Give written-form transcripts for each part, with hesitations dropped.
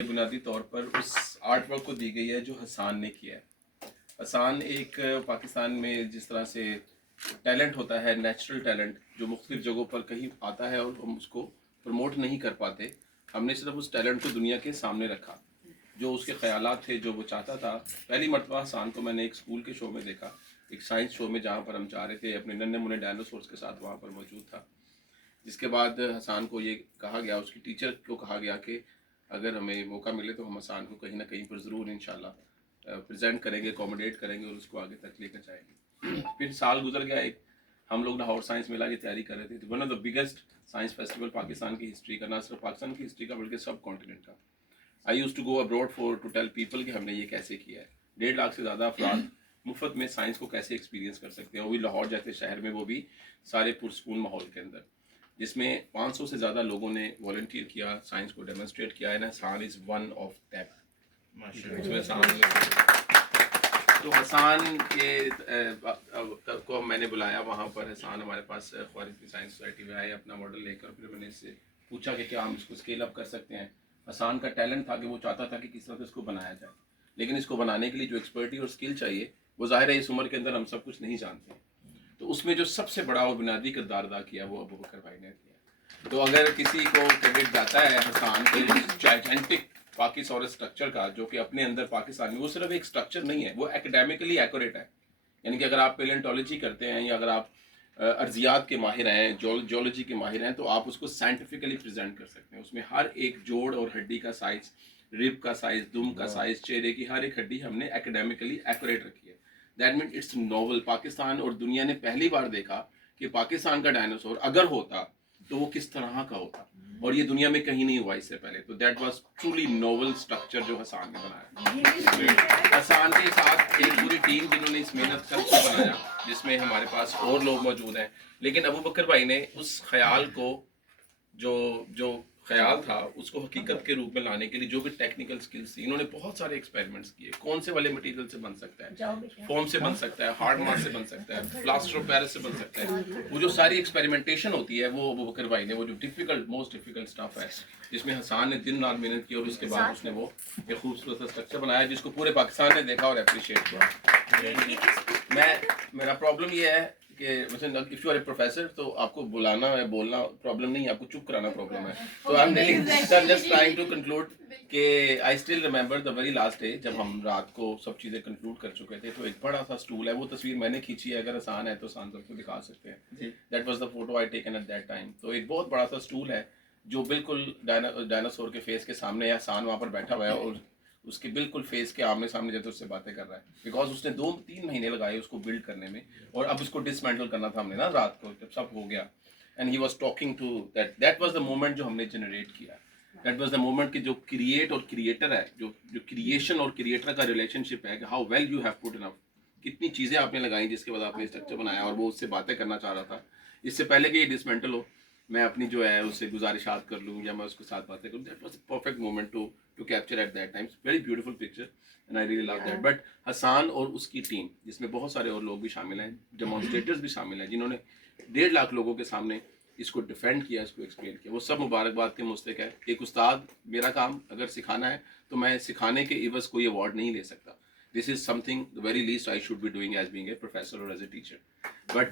بنیادی طور پر اس art work کو دی گئی ہے جو حسان نے کیا ہے. حسان ایک پاکستان میں جس طرح سے ٹیلنٹ ہوتا ہے، نیچرل ٹیلنٹ جو مختلف جگہوں پر کہیں آتا ہے اور ہم اس کو پروموٹ نہیں کر پاتے، ہم نے صرف اس ٹیلنٹ کو دنیا کے سامنے رکھا. جو اس کے خیالات تھے، جو وہ چاہتا تھا. پہلی مرتبہ حسان کو میں نے ایک اسکول کے شو میں دیکھا، ایک سائنس شو میں، جہاں پر ہم جا رہے تھے اپنے ننھے منھے ڈائناسورس کے ساتھ، وہاں پر موجود تھا. جس کے بعد حسان کو یہ کہا گیا، اس کی ٹیچر کو کہا گیا کہ اگر ہمیں موقع ملے تو ہم حسان کو کہیں نہ کہیں پر ضرور انشاءاللہ پریزنٹ کریں گے، اکوموڈیٹ کریں گے اور اس کو آگے تک لے کر جائیں گے. پھر سال گزر گیا، ایک ہم لوگ لاہور سائنس میلہ کی تیاری کر رہے تھے. One of the biggest science festival Pakistan کی ہسٹری کا، نہ صرف پاکستان کی ہسٹری کا بلکہ سب کانٹیننٹ کا. I use to go abroad for to tell people کہ ہم نے یہ کیسے کیا ہے. 1.5 لاکھ سے زیادہ افراد مفت میں سائنس کو کیسے ایکسپیرینس کر سکتے ہیں، وہ بھی لاہور جیسے شہر میں، وہ بھی سارے پرسکون ماحول کے اندر، جس میں 500 سے زیادہ لوگوں نے والنٹیئر کیا، سائنس کو ڈیمونسٹریٹ کیا ہے. حسان از ون آف دیم. تو حسان کے کو میں نے بلایا وہاں پر. حسان ہمارے پاس خوارزمی سائنس سوسائٹی میں آئے اپنا ماڈل لے کر. پھر میں نے اس سے پوچھا کہ کیا ہم اس کو اسکیل اپ کر سکتے ہیں. حسان کا ٹیلنٹ تھا کہ وہ چاہتا تھا کہ کس طرح سے اس کو بنایا جائے، لیکن اس کو بنانے کے لیے جو ایکسپرٹی اور اسکل چاہیے، وہ ظاہر ہے اس عمر کے اندر ہم سب کچھ نہیں جانتے ہیں. تو اس میں جو سب سے بڑا اور بنیادی کردار ادا کیا وہ ابوبکر بھائی نے کیا. تو اگر کسی کو کریڈٹ جاتا ہے حسان کے جائجنٹک پاکستان اسٹرکچر کا، جو کہ اپنے اندر پاکستان میں، وہ صرف ایک اسٹرکچر نہیں ہے، وہ اکیڈیمکلی ایکوریٹ ہے. یعنی کہ اگر آپ پیلنٹولوجی کرتے ہیں یا اگر آپ ارضیات کے ماہر ہیں، جیولوجی کے ماہر ہیں، تو آپ اس کو سائنٹیفکلی پریزنٹ کر سکتے ہیں. اس میں ہر ایک جوڑ اور ہڈی کا سائز، رب کا سائز، دم کا سائز، چہرے کی ہر ایک ہڈی ہم نے اکیڈیمکلی ایکوریٹ رکھی ہے. That mean it's novel. Pakistan اور دنیا نے پہلی بار دیکھا کہ پاکستان کا ڈائناسور اگر ہوتا تو وہ کس طرح کا ہوتا، اور یہ دنیا میں کہیں نہیں ہوا اس سے پہلے. تو that was truly novel structure جو حسان نے بنایا. حسان کے ساتھ ایک پوری ٹیم جنہوں نے اس محنت کر کے بنایا، جس میں ہمارے پاس اور لوگ موجود ہیں. لیکن ابوبکر بھائی نے اس خیال کو، جو خیال تھا، اس کو حقیقت کے روپ میں لانے کے لیے جو بھی ٹیکنیکل سکلز تھی، انہوں نے بہت سارے ایکسپیریمنٹس کیے. کون سے والے مٹیریل سے بن سکتا ہے، فوم سے بن سکتا ہے، ہارڈ ماس سے بن سکتا ہے، پلاسٹر آف پیرس سے بن سکتا ہے. وہ جو ساری ایکسپیریمنٹیشن ہوتی ہے، وہ ابوبکر بھائی نے، وہ جو ڈیفیکلٹ، موسٹ ڈیفیکلٹ اسٹف ہے، جس میں حسان نے دن رات محنت کی، اور اس کے بعد اس نے وہ ایک خوبصورت اسٹرکچر بنایا جس کو پورے پاکستان نے دیکھا اور اپریشیٹ کیا. میرا پرابلم یہ ہے کہ مثلا if you are a professor تو آپ کو بلانا ہے، بولنا پرابلم نہیں ہے، آپ کو چپ کرانا پرابلم ہے. تو I am just trying to conclude کہ I still remember the very last day, جب ہم رات کو سب چیزیں کنکلوڈ کر چکے تھے. تو ایک بڑا سا اسٹول ہے، وہ تصویر میں نے کھینچی ہے، اگر حسان ہے تو حسان سب کو دکھا سکتے ہیں. That was the photo I taken at that time. تو ایک بہت بڑا سا اسٹول ہے جو بالکل ڈائناسور کے فیس کے سامنے ہے. حسان وہاں پر بیٹھا ہوا ہے اور اس کے بالکل فیس کے آمنے سامنے جیسے اس سے باتیں کر رہا ہے، بیکاز اس نے 2-3 مہینے لگائے اس کو بلڈ کرنے میں. اور اب اس کو ڈسمینٹل کرنا تھا ہم نے نا رات کو، جب سب ہو گیا. And he was talking to that was the moment جو ہم نے جنریٹ کیا. دیٹ واز دا مومنٹ کہ جو کریٹ اور کریٹر ہے، جو کریشن اور کریٹر کا ریلیشن شپ ہے، کہ how well you have put in, کتنی چیزیں آپ نے لگائیں جس کے بعد آپ نے اسٹرکچر بنایا. اور وہ اس سے باتیں کرنا چاہ رہا تھا اس سے پہلے کہ یہ ڈسمینٹل ہو. میں اپنی جو ہے اس سے گزارشات کر لوں یا میں اس کے ساتھ باتیں کروں. That was a perfect moment to capture at that time. Very beautiful picture and I really love that. But Hassan اور اس کی ٹیم، جس میں بہت سارے اور لوگ بھی شامل ہیں، ڈیمانسٹریٹرز بھی شامل ہیں، جنہوں نے 1.5 لاکھ لوگوں کے سامنے اس کو ڈیفینڈ کیا، اس کو ایکسپلین کیا، وہ سب مبارکباد کے مستحق ہے. ایک استاد، میرا کام اگر سکھانا ہے تو میں سکھانے کے عوض کوئی ایوارڈ نہیں لے سکتا. This is something the very least I should be doing as being a professor or as a teacher. But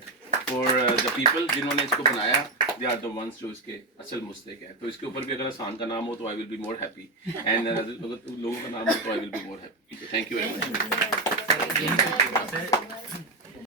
for the people جنہوں نے اس کو بنایا، they are the ones جو اس کے اصل مستحق ہیں. تو اس کے اوپر بھی اگر حسان کا نام ہو تو I will be more happy, and اگر لوگوں کا نام ہو تو I will be more happy. Thank you very much.